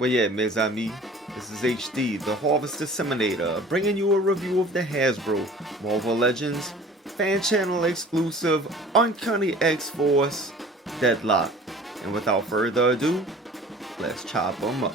Well, yeah, mes amis, this is HD, the Harvest Disseminator, bringing you a review of the Hasbro Marvel Legends fan channel exclusive Uncanny X-Force Deathlok. And without further ado, let's chop them up.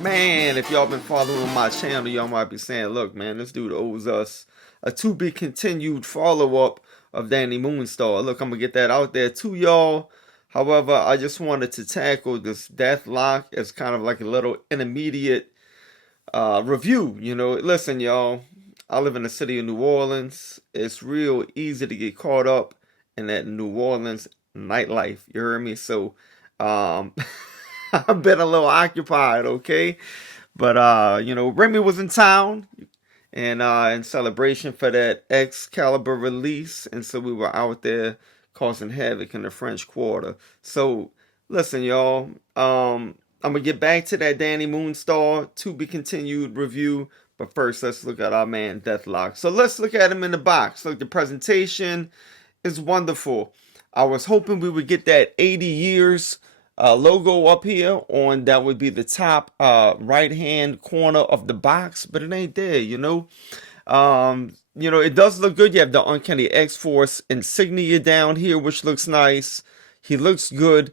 Man, if y'all been following my channel, y'all might be saying, look, man, this dude owes us a to-be continued follow-up of Danny Moonstar. Look, I'm going to get that out there to y'all. However, I just wanted to tackle this Deathlok as kind of like a little intermediate review. You know, listen, y'all, I live in the city of New Orleans. It's real easy to get caught up in that New Orleans nightlife. You heard me? So, um... I've been a little occupied, okay? But you know, Remy was in town and in celebration for that Excalibur release, and so we were out there causing havoc in the French Quarter. So listen, y'all, I'm gonna get back to that Danny Moonstar to be continued review. But first, let's look at our man Deathlok. So let's look at him in the box. Look, the presentation is wonderful. I was hoping we would get that 80 years logo up here on that would be the top right hand corner of the box, but it ain't there, you know. It does look good. You have the Uncanny X-Force insignia down here, which looks nice. He looks good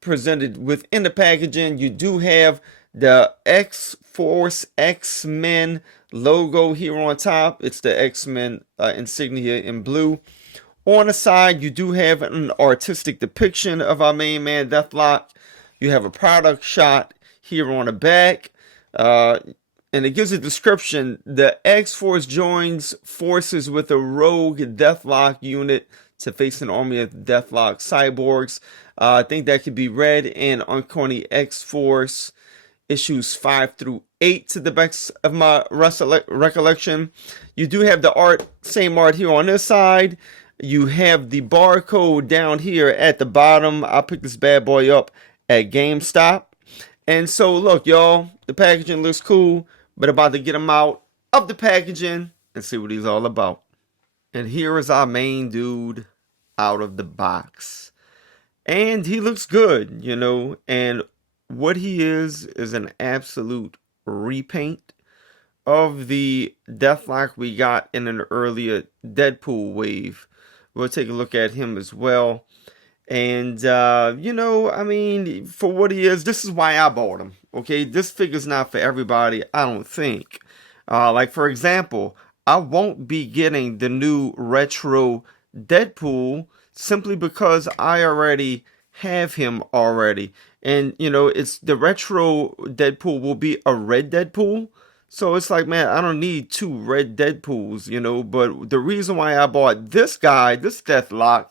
presented within the packaging. You do have the X-Force X-Men logo here on top. It's the X-Men insignia in blue. On the side, you do have an artistic depiction of our main man, Deathlok. You have a product shot here on the back. And it gives a description. The X-Force joins forces with a rogue Deathlok unit to face an army of Deathlok cyborgs. I think that could be read in Uncanny X-Force issues 5 through 8 to the best of my recollection. You do have the art, same art here on this side. You have the barcode down here at the bottom. I picked this bad boy up at GameStop. And so, look, y'all, the packaging looks cool, but about to get him out of the packaging and see what he's all about. And here is our main dude out of the box. And he looks good, you know, and what he is an absolute repaint of the Deathlok we got in an earlier Deadpool wave. We'll take a look at him as well. And, you know, I mean, for what he is, this is why I bought him. Okay, this figure's not for everybody, I don't think. Like, for example, I won't be getting the new retro Deadpool simply because I already have him already. And, you know, it's the retro Deadpool will be a red Deadpool. So it's like, man, I don't need two red Deadpools, you know. But the reason why I bought this guy, this Deathlok,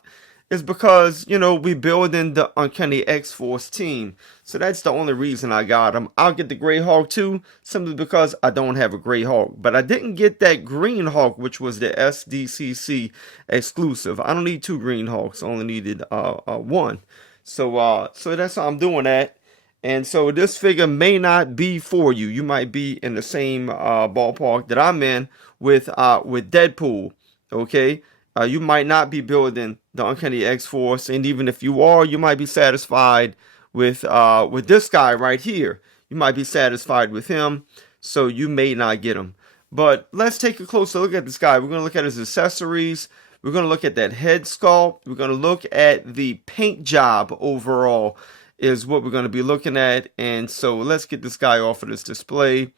is because, you know, we building the Uncanny X-Force team. So that's the only reason I got him. I'll get the Gray Hawk too, simply because I don't have a Gray Hawk. But I didn't get that Green Hawk, which was the SDCC exclusive. I don't need two Green Hawks. I only needed one. So that's how I'm doing that. And so this figure may not be for you. You might be in the same ballpark that I'm in with Deadpool. Okay, you might not be building the Uncanny X-Force, and even if you are, you might be satisfied with this guy right here. You might be satisfied with him, so you may not get him. But let's take a closer look at this guy. We're going to look at his accessories. We're going to look at that head sculpt. We're going to look at the paint job overall is what we're going to be looking at. And so let's get this guy off of this display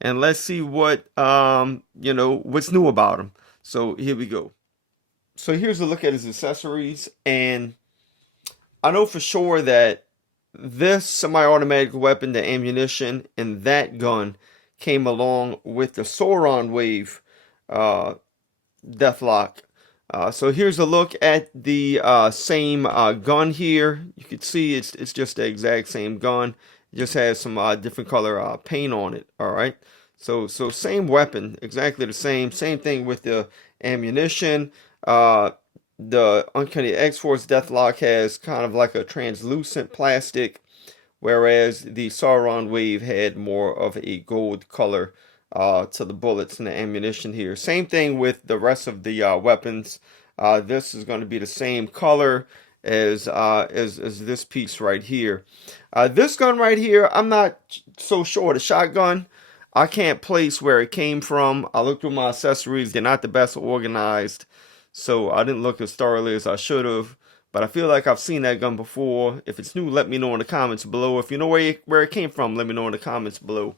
and let's see what you know, what's new about him. So here we go. So here's a look at his accessories, and I know for sure that this semi-automatic weapon, the ammunition, and that gun came along with the Sauron wave Deathlok. So here's a look at the same gun here. You can see it's just the exact same gun. It just has some different color paint on it. All right. So same weapon, exactly the same. Same thing with the ammunition. The Uncanny X-Force Deathlok has kind of like a translucent plastic, whereas the Sauron Wave had more of a gold color to the bullets and the ammunition here. Same thing with the rest of the weapons. This is going to be the same color as this piece right here. This gun right here, I'm not so sure. The shotgun, I can't place where it came from. I looked through my accessories; they're not the best organized, so I didn't look as thoroughly as I should have. But I feel like I've seen that gun before. If it's new, let me know in the comments below. If you know where it came from, let me know in the comments below.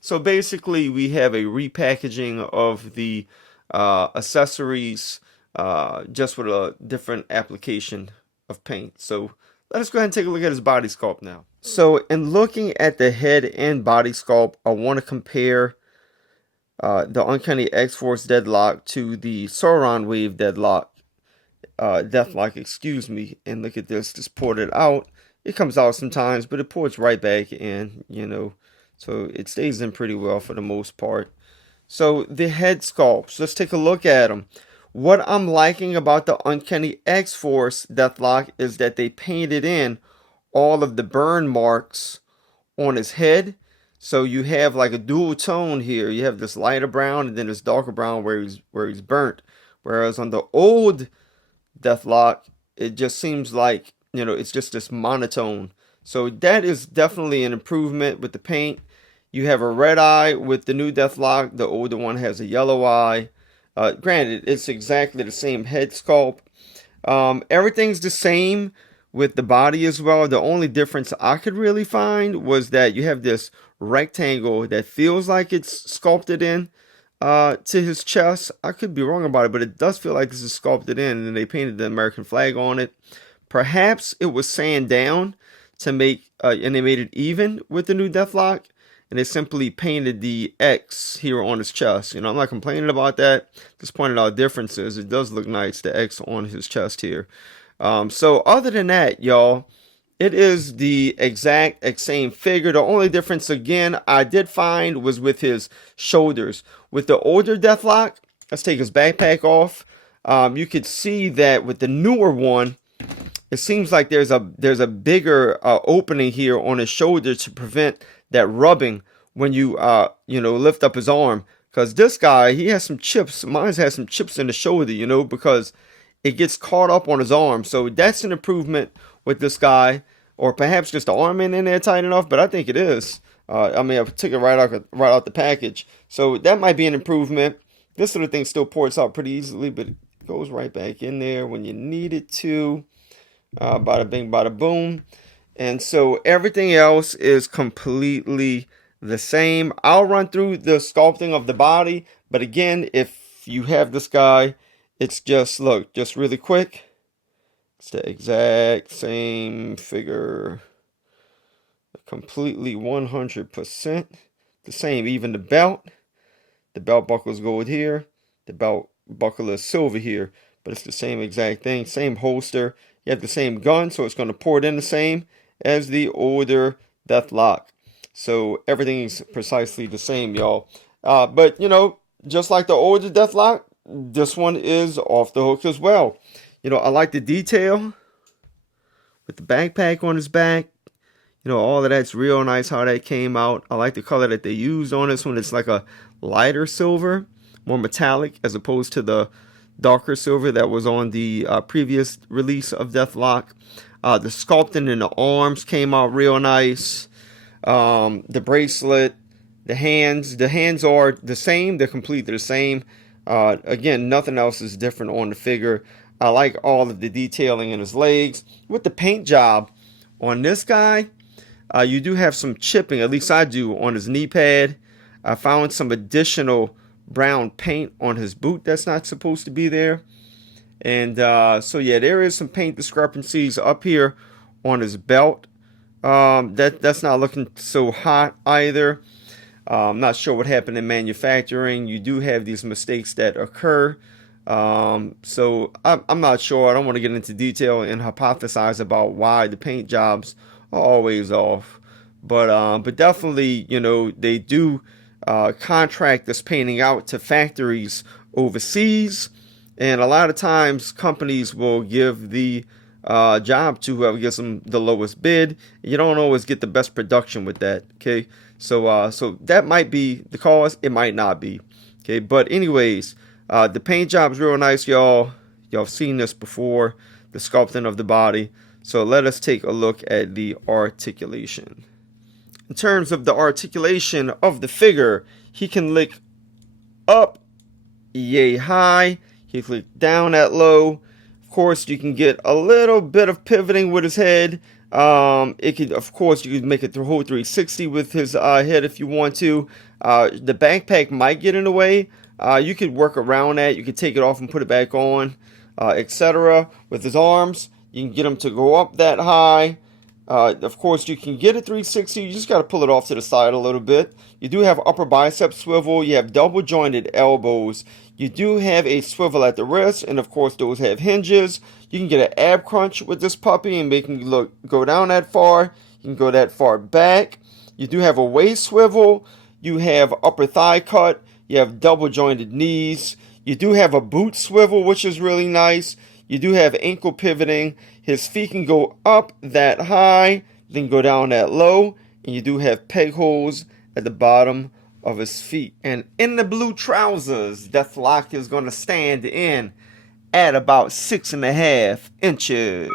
So basically, we have a repackaging of the accessories, just with a different application of paint. So let us go ahead and take a look at his body sculpt now. So in looking at the head and body sculpt, I want to compare the Uncanny X-Force Deathlok to the Sauron Wave Deathlok, excuse me. And look at this, just poured it out. It comes out sometimes, but it pours right back in, you know. So it stays in pretty well for the most part. So the head sculpts, let's take a look at them. What I'm liking about the Uncanny X-Force Deathlok is that they painted in all of the burn marks on his head. So you have like a dual tone here. You have this lighter brown and then this darker brown where he's burnt. Whereas on the old Deathlok, it just seems like, you know, it's just this monotone. So that is definitely an improvement with the paint. You have a red eye with the new Deathlok. The older one has a yellow eye. Granted, it's exactly the same head sculpt. Everything's the same with the body as well. The only difference I could really find was that you have this rectangle that feels like it's sculpted in to his chest. I could be wrong about it, but it does feel like this is sculpted in, and they painted the American flag on it. Perhaps it was sand down to make, and they made it even with the new Deathlok. And they simply painted the X here on his chest. You know, I'm not complaining about that. Just pointing out differences. It does look nice, the X on his chest here. So other than that, y'all, it is the exact same figure. The only difference, again, I did find was with his shoulders. With the older Deathlok, let's take his backpack off. You could see that with the newer one, it seems like there's a bigger opening here on his shoulder to prevent that rubbing when you lift up his arm. Because this guy, he has some chips. Mine has some chips in the shoulder, you know, because it gets caught up on his arm. So that's an improvement with this guy, or perhaps just the arm in there tight enough. But I think it is. I mean, I took it right out the package, so that might be an improvement. This sort of thing still pours out pretty easily, but it goes right back in there when you need it to. Bada bing, bada boom. And so everything else is completely the same. I'll run through the sculpting of the body, but again, if you have this guy, it's just, look, just really quick. It's the exact same figure. Completely 100% the same. Even the belt buckles gold here. The belt buckle is silver here, but it's the same exact thing. Same holster. You have the same gun, so it's going to pour it in the same as the older Deathlok. So everything's precisely the same, y'all. But, you know, just like the older Deathlok, this one is off the hook as well. You know, I like the detail with the backpack on his back. You know, all of that's real nice how that came out. I like the color that they used on this one. It's like a lighter silver, more metallic, as opposed to the darker silver that was on the previous release of Deathlok. The sculpting in the arms came out real nice. The bracelet, the hands are the same. They're completely the same. Again, nothing else is different on the figure. I like all of the detailing in his legs. With the paint job on this guy, you do have some chipping, at least I do, on his knee pad. I found some additional brown paint on his boot that's not supposed to be there. And so yeah, there is some paint discrepancies up here on his belt. That's not looking so hot either. I'm not sure what happened in manufacturing. You do have these mistakes that occur. So I'm not sure. I don't want to get into detail and hypothesize about why the paint jobs are always off. But definitely, you know, they do contract this painting out to factories overseas, and a lot of times companies will give the job to whoever gets them the lowest bid. You don't always get the best production with that. Okay, so that might be the cause. It might not be. Okay, but anyways, the paint job is real nice, y'all. Y'all seen this before, the sculpting of the body. So let us take a look at the articulation. In terms of the articulation of the figure, he can lick up yay high, he can lick down at low. Of course, you can get a little bit of pivoting with his head. It could, of course, you could make it the whole 360 with his head if you want to. The backpack might get in the way. You could work around that. You could take it off and put it back on, etc. With his arms, you can get him to go up that high. Of course, you can get a 360. You just got to pull it off to the side a little bit. You do have upper bicep swivel. You have double jointed elbows. You do have a swivel at the wrist, and of course, those have hinges. You can get an ab crunch with this puppy and make him go down that far. You can go that far back. You do have a waist swivel. You have upper thigh cut. You have double jointed knees. You do have a boot swivel, which is really nice. You do have ankle pivoting. His feet can go up that high, then go down that low. And you do have peg holes at the bottom of his feet. And in the blue trousers, Deathlok is going to stand in at about 6.5 inches.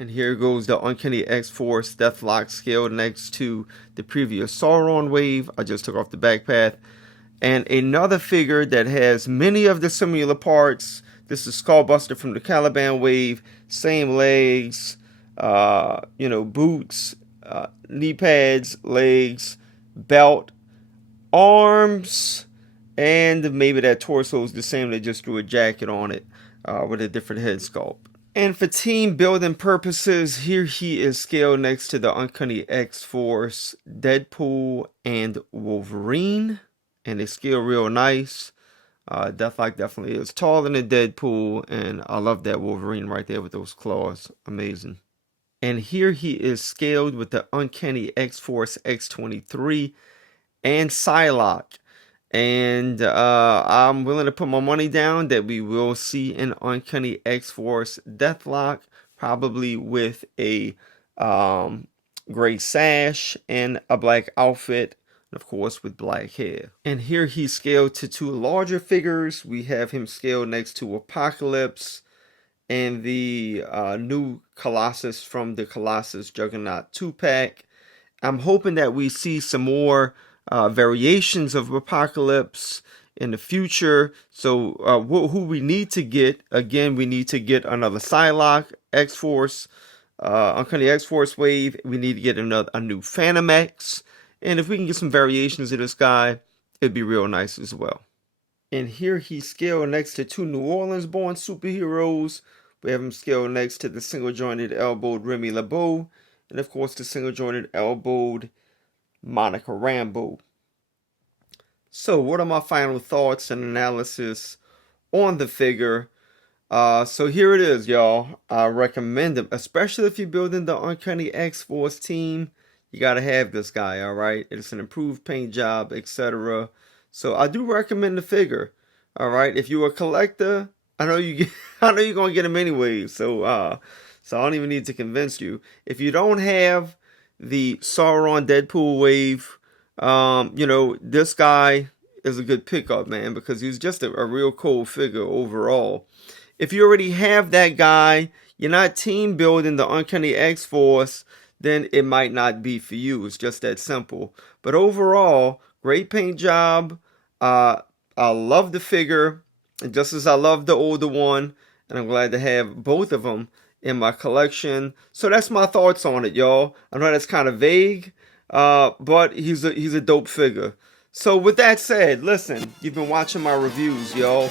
And here goes the Uncanny X-Force Deathlok scale next to the previous Sauron wave. I just took off the back path. And another figure that has many of the similar parts. This is Skullbuster from the Caliban wave. Same legs, boots, knee pads, legs, belt, arms, and maybe that torso is the same. They just threw a jacket on it with a different head sculpt. And for team building purposes, here he is scaled next to the Uncanny X-Force, Deadpool, and Wolverine. And they scale real nice. Deathlok definitely is taller than Deadpool, and I love that Wolverine right there with those claws. Amazing. And here he is scaled with the Uncanny X-Force X23 and Psylocke. And I'm willing to put my money down that we will see an Uncanny X-Force Deathlok, probably with a gray sash and a black outfit. Of course, with black hair. And here he's scaled to two larger figures. We have him scaled next to Apocalypse and the new Colossus from the Colossus Juggernaut 2-pack. I'm hoping that we see some more variations of Apocalypse in the future. So who we need to get, again, we need to get another Psylocke X-Force, Uncanny X-Force wave. We need to get a new Phantom X. And if we can get some variations of this guy, it'd be real nice as well. And here he's scaled next to two New Orleans born superheroes. We have him scaled next to the single jointed elbowed Remy LeBeau. And of course the single jointed elbowed Monica Rambeau. So what are my final thoughts and analysis on the figure? So here it is, y'all. I recommend him, especially if you're building the Uncanny X-Force team. You gotta have this guy, all right? It's an improved paint job, etc. So I do recommend the figure, all right? If you're a collector, I know you're gonna get him anyway. So I don't even need to convince you. If you don't have the Sauron Deadpool wave, this guy is a good pickup, man, because he's just a real cool figure overall. If you already have that guy, you're not team building the Uncanny X-Force, then it might not be for you. It's just that simple. But overall, great paint job. I love the figure, just as I love the older one, and I'm glad to have both of them in my collection. So that's my thoughts on it, y'all. I know that's kind of vague, but he's a dope figure. So with that said, listen, you've been watching my reviews, y'all.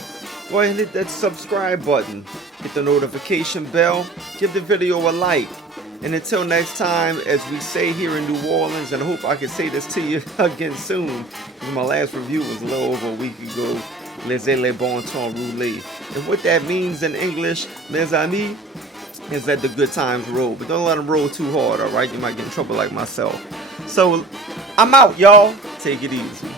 Go ahead and hit that subscribe button, hit the notification bell, give the video a like. And until next time, as we say here in New Orleans, and I hope I can say this to you again soon, because my last review was a little over a week ago, laissez-les bon temps rouler. And what that means in English, mes amis, is that the good times roll. But don't let them roll too hard, all right? You might get in trouble like myself. So, I'm out, y'all. Take it easy.